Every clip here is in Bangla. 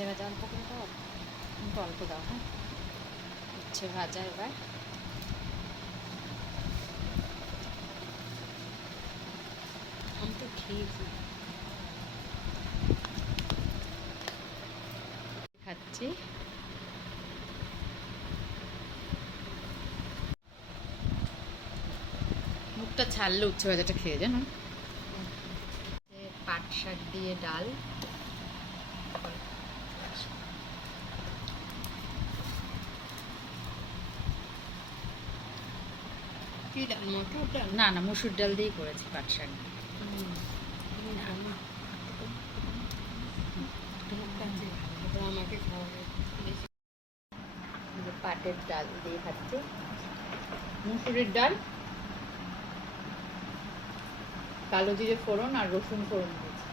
উচ্ছে ভাজা অল্প করে দাও, কিন্তু অল্প দাও। হ্যাঁ, উচ্ছে ভাজা এবার আমি তো খেয়েছি, খাচ্ছি। মুখটা ছাড়লে উচ্ছে ভাজাটা খেয়ে জানো। পাট শাক দিয়ে ডাল, কি ডাল? মটর ডাল? না না, মসুর ডাল দিয়েই করেছি পাট শাক। আমাকে খাওয়াবে। পাটের ডাল দিয়ে খাচ্ছি, মুসুরির ডাল, কালো জিরে ফোড়ন আর রসুন ফোড়ন দিয়েছি।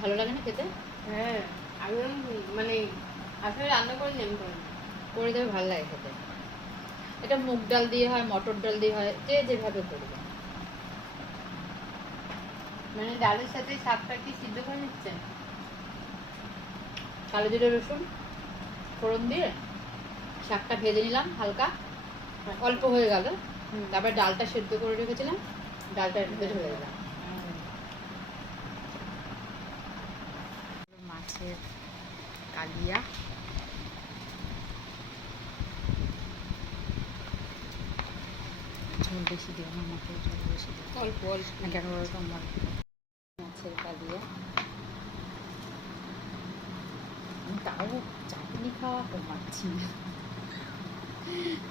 ভালো লাগে না খেতে? হ্যাঁ, আমি মানে আসলে রান্না করে নেম করে দেবে, ভালো লাগে খেতে। এটা মুগ ডাল দিয়ে হয়, মটর ডাল দিয়ে হয়, যে যেভাবে করবে। মানে ডালের সাথে শাকটা কি সিদ্ধ করে নিচ্ছেন? কালো জিরে রসুন ফোড়ন দিয়ে শাকটা ভেজে নিলাম হালকা, অল্প হয়ে গেল, তারপরে ডালটা সেদ্ধ করে রেখেছিলাম, ডালটা এর মধ্যে ঢেলে দিলাম। মাছের কালিয়া, ঝোল বেশি দিও না, মাছের ঝোল বেশি দিও, অল্প অল্প। কেন বলতো আমার মাছের কালিয়া। আমি তাও চাটনি খাওয়া কমাচ্ছি না,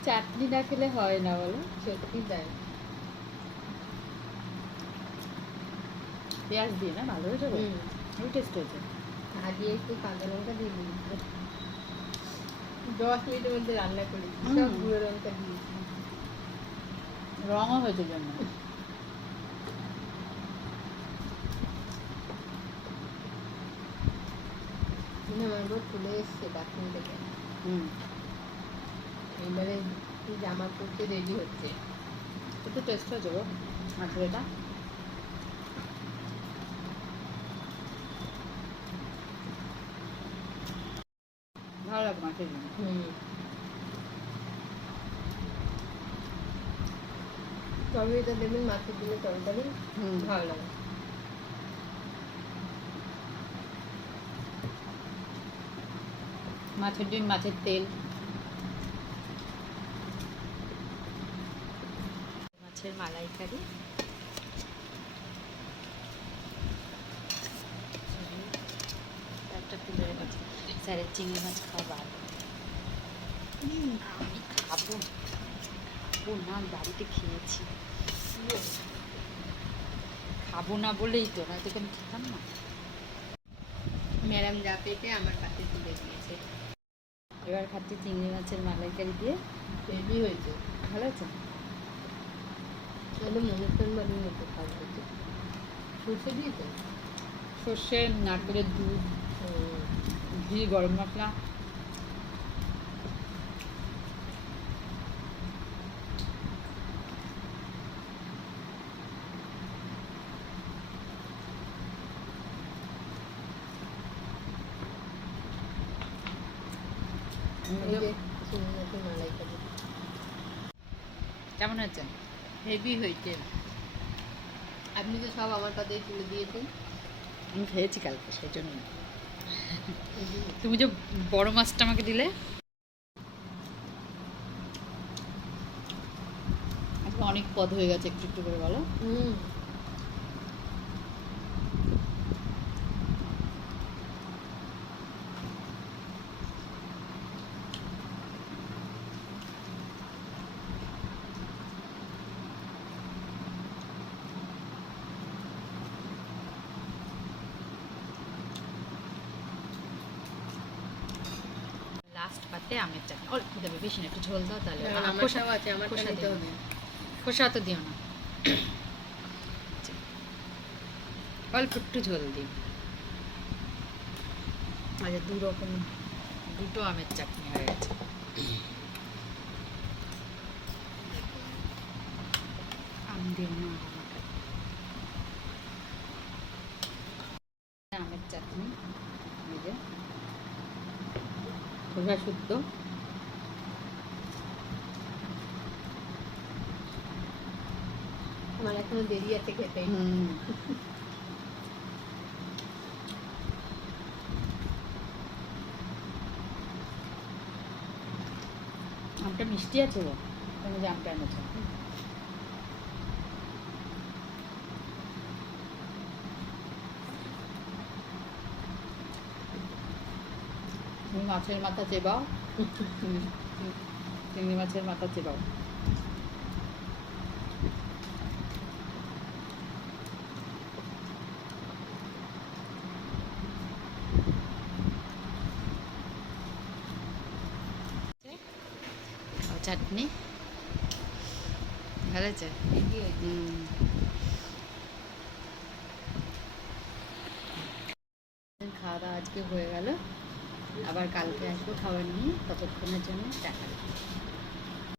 চাটনি না খেলে হয় না বলো, সত্যি তাই। পেঁয়াজ দিয়ে না ভালো হয়েছে, ওই টেস্ট হয়েছে। আগে একটু কাঁচা লঙ্কা দিয়ে দিয়েছি, 10 মিনিটের মধ্যে রান্না করেছি, সব গুঁড়ো লঙ্কা দিয়েছি। রঙও হয়েছে জন্য। আমার বউ চলে এসছে ডাক্তার থেকে, এবারে জামা পরতে রেডি হচ্ছে। একটু টেস্ট হয়েছে গো মাছের এটা। ভালো লাগে মাছের জন্য। টমেটো দেবেন, মাছের দিলে তরকারি ভালো লাগে। মাছের ডিম, মাছের তেল, মাছের মালাইকারি, একটা ফুলের মাছ, স্যারের চিংড়ি মাছ খাবার। আমি খাবো না, বাড়িতে খেয়েছি, খাবো না বলেই তো, নয়তো আমি খেতাম না। ম্যাডাম যা পেটে আমার পাতে তুলে দিয়েছে। এবার খাচ্ছি চিংড়ি মাছের মালাইকারি দিয়ে। হেভি হয়েছে, ভালো আছে। একদম অনুষ্ঠান বাড়ির মতো খাওয়া হয়েছে। সর্ষে দিয়েছে, সর্ষে, নারকেলের দুধ, ঘি, গরম মশলা, মালাইকারি কেমন হয়েছে? হেভি হয়েছে। আপনি তো সব আমার পাতেই তুলে দিয়েছেন। আমি খেয়েছি কালকে, সেই জন্য। তুমি যে বড় মাছটা আমাকে দিলে, আজকে অনেক পদ হয়ে গেছে, একটু একটু করে বলো। লাস্ট পাতে আমের চাটনি অল্প দেবে, বেশি না, একটু ঝোল দাও তাহলে। খোসাও আছে, আমার খোসা দিতে হবে। খোসা তো দিও না, অল্প একটু ঝোল দিই। আচ্ছা, দুটো আমের চাটনি হয়ে গেছে। আমের চাটনি, এই যে খোসা শুক্তো, আমার এখনো দেরি আছে খেতে। আমটা মিষ্টি আছে গো, তুমি যে আমটা এনেছো। তুমি মাছের মাথা চেবাও, চিংড়ি মাছের মাথা চেবাও। চাটনি ভালো আছে। খাওয়া দাওয়া আজকে হয়ে গেল, আবার কালকে আসবো খাবার নিয়ে, ততক্ষণের জন্য টাটা।